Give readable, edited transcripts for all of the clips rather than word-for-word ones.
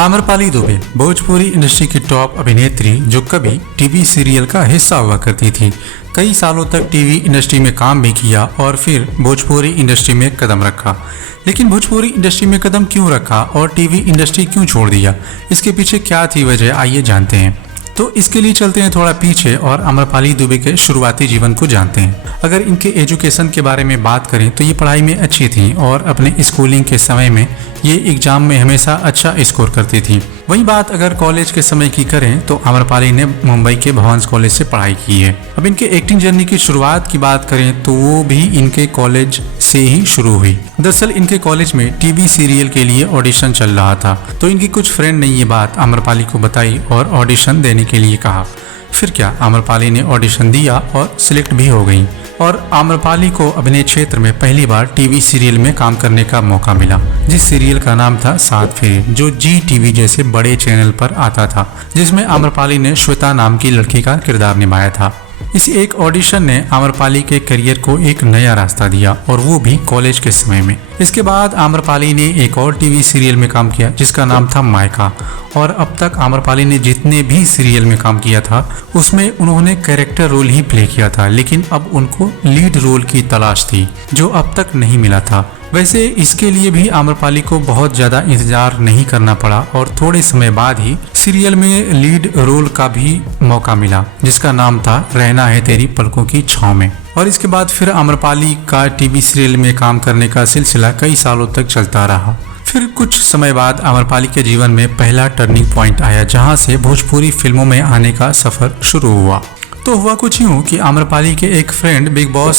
Amrapali Dubey Bhojpuri industry की top अभिनेत्री जो कभी टीवी सीरियल का हिस्सा हुआ करती थी। कई सालों तक टीवी इंडस्ट्री में काम भी किया और फिर भोजपुरी इंडस्ट्री में कदम रखा। लेकिन भोजपुरी इंडस्ट्री में कदम क्यों रखा और टीवी इंडस्ट्री क्यों छोड़ दिया, इसके पीछे क्या थी वजह, आइए जानते हैं। तो इसके लिए चलते हैं थोड़ा पीछे और आम्रपाली दुबे के शुरुआती जीवन को जानते हैं। अगर इनके एजुकेशन के बारे में बात करें तो ये पढ़ाई में अच्छी थी और अपने स्कूलिंग के समय में ये एग्जाम में हमेशा अच्छा स्कोर करती थी। वही बात अगर कॉलेज के समय की करें तो आम्रपाली ने मुंबई के भवंस कॉलेज से पढ़ाई की है। अब इनके एक्टिंग जर्नी की शुरुआत की बात करें तो वो भी इनके कॉलेज से ही शुरू हुई। दरअसल इनके कॉलेज में टीवी सीरियल के लिए ऑडिशन चल रहा था, तो इनकी कुछ फ्रेंड ने ये बात आम्रपाली को बताई और ऑडिशन देने के लिए कहा। फिर क्या, आम्रपाली ने ऑडिशन दिया और सिलेक्ट भी हो गई और आम्रपाली को अभिनय क्षेत्र में पहली बार टीवी सीरियल में काम करने का मौका मिला, जिस सीरियल का नाम था सात फेरे, जो जी टीवी जैसे बड़े चैनल पर आता था, जिसमें आम्रपाली ने श्वेता नाम की लड़की का किरदार निभाया था। इस एक ऑडिशन ने आम्रपाली के करियर को एक नया रास्ता दिया और वो भी कॉलेज के समय में। इसके बाद आम्रपाली ने एक और टीवी सीरियल में काम किया जिसका नाम था मायका, और अब तक आम्रपाली ने जितने भी सीरियल में काम किया था उसमें उन्होंने कैरेक्टर रोल ही प्ले किया था, लेकिन अब उनको लीड रोल की तलाश थी जो अब तक नहीं मिला था। वैसे इसके लिए भी आम्रपाली को बहुत ज्यादा इंतजार नहीं करना पड़ा और थोड़े समय बाद ही सीरियल में लीड रोल का भी मौका मिला जिसका नाम था रहना है तेरी पलकों की छांव में। और इसके बाद फिर आम्रपाली का टीवी सीरियल में काम करने का सिलसिला कई सालों तक चलता रहा। फिर कुछ समय बाद आम्रपाली के जीवन में पहला टर्निंग पॉइंट आया जहां से भोजपुरी फिल्मों में आने का सफर शुरू हुआ। तो हुआ कुछ यूं कि आम्रपाली के एक फ्रेंड बिग बॉस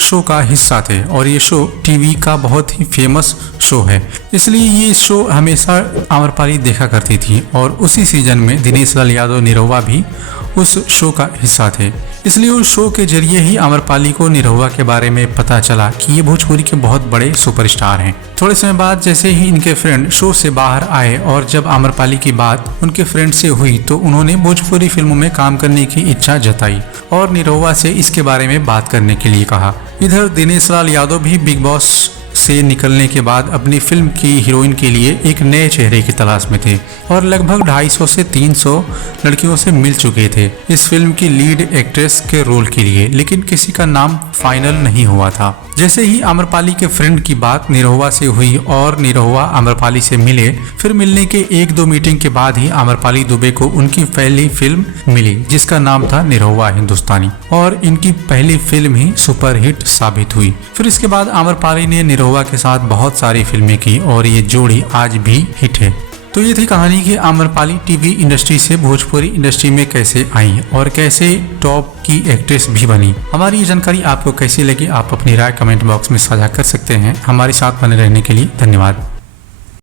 शो का हिस्सा थे और ये शो टीवी का बहुत ही फेमस शो है, इसलिए ये शो हमेशा आम्रपाली देखा करती थी और उसी सीजन में दिनेश लाल यादव निरहुआ भी उस शो का हिस्सा थे। इसलिए उस शो के जरिए ही आम्रपाली को निरहुआ के बारे में पता चला कि ये भोजपुरी के बहुत बड़े सुपरस्टार हैं। थोड़े समय बाद जैसे ही इनके फ्रेंड शो से बाहर आए और जब आम्रपाली की बात उनके फ्रेंड से हुई तो उन्होंने भोजपुरी फिल्मों में काम करने की इच्छा जताई और निरहुआ से इसके बारे में बात करने के लिए कहा। इधर दिनेश लाल यादव भी बिग बॉस से निकलने के बाद अपनी फिल्म की हीरोइन के लिए एक नए चेहरे की तलाश में थे और लगभग 250 से 300 लड़कियों से मिल चुके थे इस फिल्म की लीड एक्ट्रेस के रोल के लिए, लेकिन किसी का नाम फाइनल नहीं हुआ था। जैसे ही आम्रपाली के फ्रेंड की बात निरहुआ से हुई और निरहुआ आम्रपाली से मिले, फिर मिलने के 1-2 मीटिंग के बाद ही आम्रपाली दुबे को उनकी पहली फिल्म मिली जिसका नाम था निरहुआ हिंदुस्तानी, और इनकी पहली फिल्म ही सुपरहिट साबित हुई। फिर इसके बाद आम्रपाली ने निरहुआ के साथ बहुत सारी फिल्में की और ये जोड़ी आज भी हिट है। तो ये थी कहानी कि आम्रपाली टीवी इंडस्ट्री से भोजपुरी इंडस्ट्री में कैसे आई और कैसे टॉप की एक्ट्रेस भी बनी। हमारी ये जानकारी आपको कैसी लगी, आप अपनी राय कमेंट बॉक्स में साझा कर सकते हैं। हमारे साथ बने रहने के लिए धन्यवाद।